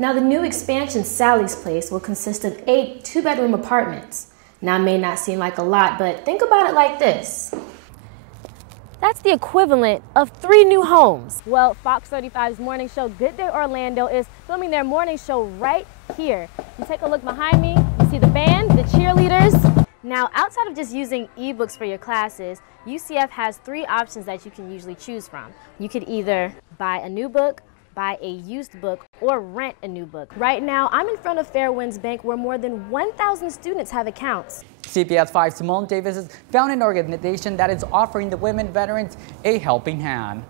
Now, the new expansion, Sally's Place, will consist of 8 two-bedroom apartments. Now, it may not seem like a lot, but think about it like this. That's the equivalent of 3 new homes. Well, Fox 35's morning show, Good Day Orlando, is filming their morning show right here. You take a look behind me, you see the band, the cheerleaders. Now, outside of just using ebooks for your classes, UCF has 3 options that you can usually choose from. You could either buy a new book, buy a used book, or rent a new book. Right now, I'm in front of Fairwinds Bank where more than 1,000 students have accounts. CPS 5 Symone Davis has found an organization that is offering the women veterans a helping hand.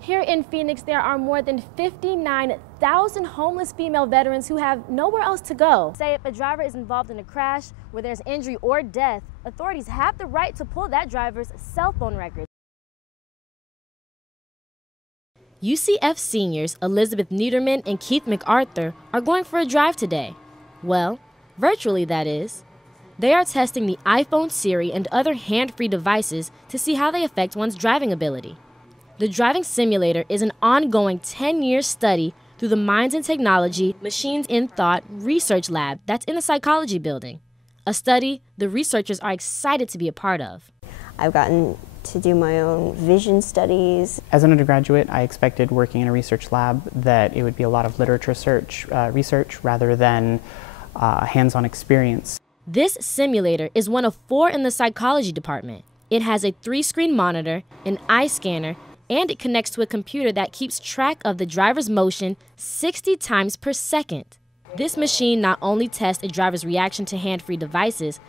Here in Phoenix, there are more than 59,000 homeless female veterans who have nowhere else to go. Say if a driver is involved in a crash where there's injury or death, authorities have the right to pull that driver's cell phone records. UCF seniors Elizabeth Niederman and Keith MacArthur are going for a drive today. Well, virtually that is. They are testing the iPhone, Siri, and other hand-free devices to see how they affect one's driving ability. The driving simulator is an ongoing 10-year study through the Minds and Technology Machines in Thought Research Lab that's in the Psychology Building, a study the researchers are excited to be a part of. I've gotten to do my own vision studies. As an undergraduate, I expected working in a research lab that it would be a lot of literature research rather than hands-on experience. This simulator is one of 4 in the psychology department. It has a 3-screen monitor, an eye scanner, and it connects to a computer that keeps track of the driver's motion 60 times per second. This machine not only tests a driver's reaction to hand-free devices,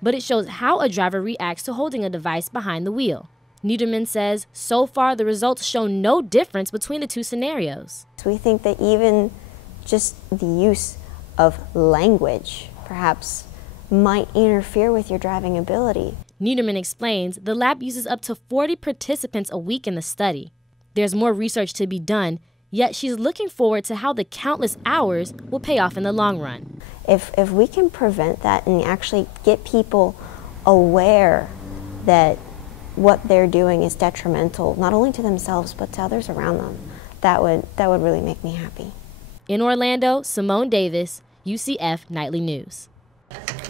but it shows how a driver reacts to holding a device behind the wheel. Niederman says, so far the results show no difference between the 2 scenarios. We think that even just the use of language perhaps might interfere with your driving ability. Niederman explains the lab uses up to 40 participants a week in the study. There's more research to be done, yet she's looking forward to how the countless hours will pay off in the long run. If we can prevent that and actually get people aware that what they're doing is detrimental, not only to themselves but to others around them, that would really make me happy. In Orlando, Symone Davis, UCF Nightly News.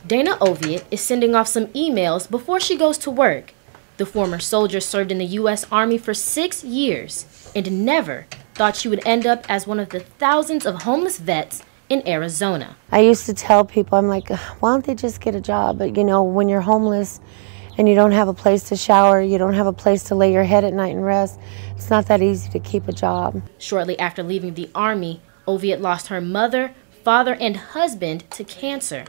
Dana Oviatt is sending off some emails before she goes to work. The former soldier served in the U.S. Army for 6 years and never thought she would end up as one of the thousands of homeless vets in Arizona. I used to tell people, I'm like, why don't they just get a job? But you know, when you're homeless and you don't have a place to shower, you don't have a place to lay your head at night and rest, it's not that easy to keep a job. Shortly after leaving the Army, Oviatt lost her mother, father, and husband to cancer.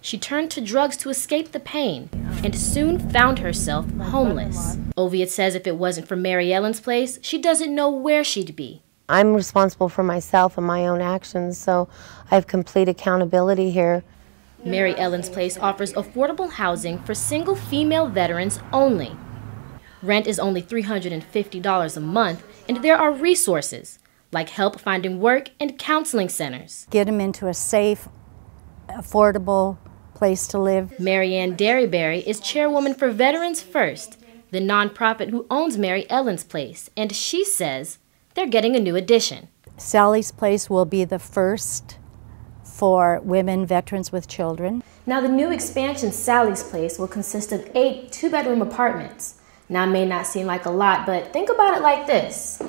She turned to drugs to escape the pain and soon found herself homeless. Oviatt says if it wasn't for Mary Ellen's Place, she doesn't know where she'd be. I'm responsible for myself and my own actions, so I have complete accountability here. Mary Ellen's Place offers affordable housing for single female veterans only. Rent is only $350 a month, and there are resources like help finding work and counseling centers. Get them into a safe, affordable place to live. Marianne Derryberry is chairwoman for Veterans First, the nonprofit who owns Mary Ellen's Place, and she says they're getting a new addition. Sally's Place will be the first for women veterans with children. Now, the new expansion, Sally's Place, will consist of 8 two-bedroom apartments. Now, it may not seem like a lot, but think about it like this.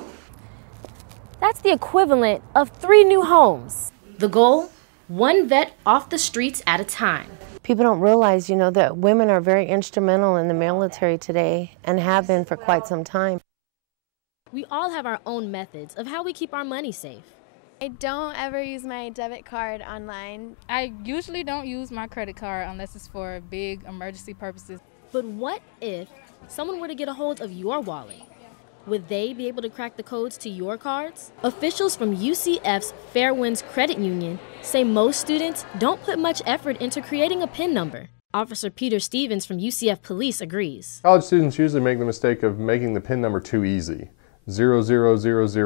That's the equivalent of 3 new homes. The goal? 1 vet off the streets at a time. People don't realize, you know, that women are very instrumental in the military today and have been for quite some time. We all have our own methods of how we keep our money safe. I don't ever use my debit card online. I usually don't use my credit card unless it's for big emergency purposes. But what if someone were to get a hold of your wallet? Would they be able to crack the codes to your cards? Officials from UCF's Fairwinds Credit Union say most students don't put much effort into creating a PIN number. Officer Peter Stevens from UCF Police agrees. College students usually make the mistake of making the PIN number too easy. 0000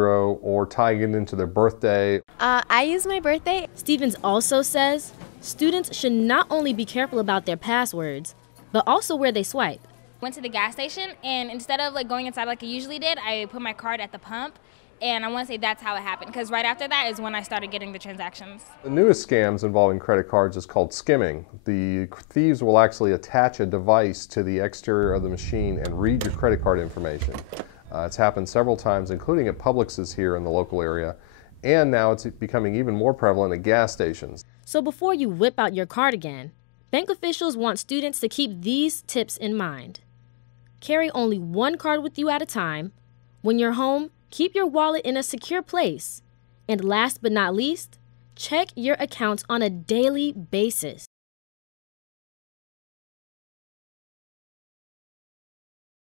or tying it into their birthday. I use my birthday. Stevens also says students should not only be careful about their passwords, but also where they swipe. Went to the gas station, and instead of going inside like I usually did, I put my card at the pump, And I want to say that's how it happened, because right after that is when I started getting the transactions. The newest scams involving credit cards is called skimming. The thieves will actually attach a device to the exterior of the machine and read your credit card information. It's happened several times, including at Publix's here in the local area, and now it's becoming even more prevalent at gas stations. So before you whip out your card again, bank officials want students to keep these tips in mind. Carry only one card with you at a time. When you're home, keep your wallet in a secure place. And last but not least, check your accounts on a daily basis.